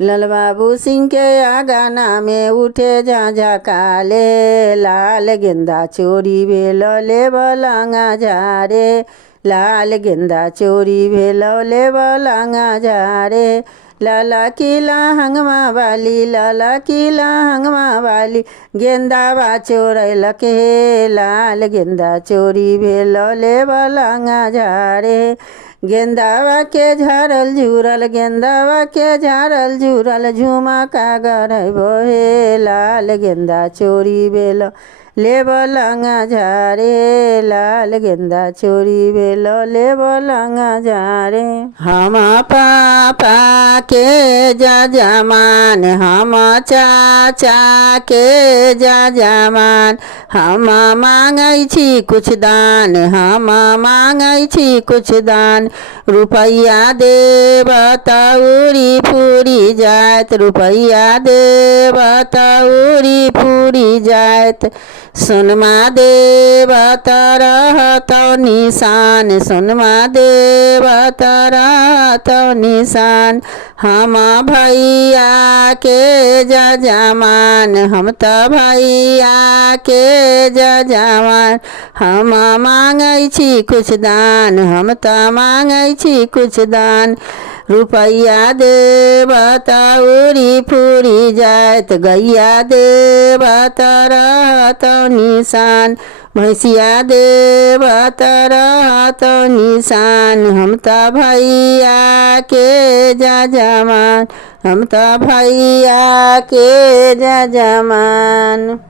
लाल बाबू सिंह के आगाना में उठे झाझा काले, लाल गेंदा चोरी भेल ले बलंगा झारे, लाल गेंदा चोरी भेल ले बलंगा झारे। लाला किला हंगमा वाली, लाला किला हंगमा वाली, गेंदा बा चोरैलक हे, लाल गेंदा चोरी भेल ले बलंगा झारे। गेंदावा के झारल झूरल, गेंदावा के झारल झूरल, झुमका गढ़बो हे, लाल गेंदा चोरी भेल ले बलंगा झारे, लाल गेंदा चोरी भेल ले बलंगा झारे। हम पापा के जजमान, हम चाचा के जजमान, हम मांगै छी कुछ दान, हम मांगै छी कुछ दान। रुपैया देब त उड़ी फूरी जाइत, रुपैया देब त उड़ी फूरी जाइत। सोनमा देब त रहतौ निशान, सोनमा देब त रहतौ निशान। हम भैया के जजमान, हम त भैया के जजमान, हम मांगै छी कुछ दान, हम त मांगै छी कुछ दान। रुपैया देब त उड़ी फूरी जाइत, गैया देब त रहतौ निशान। भैंसिया देब त रहतौ निशान, हम त भैया के जजमान, हम त भैया के जजमान।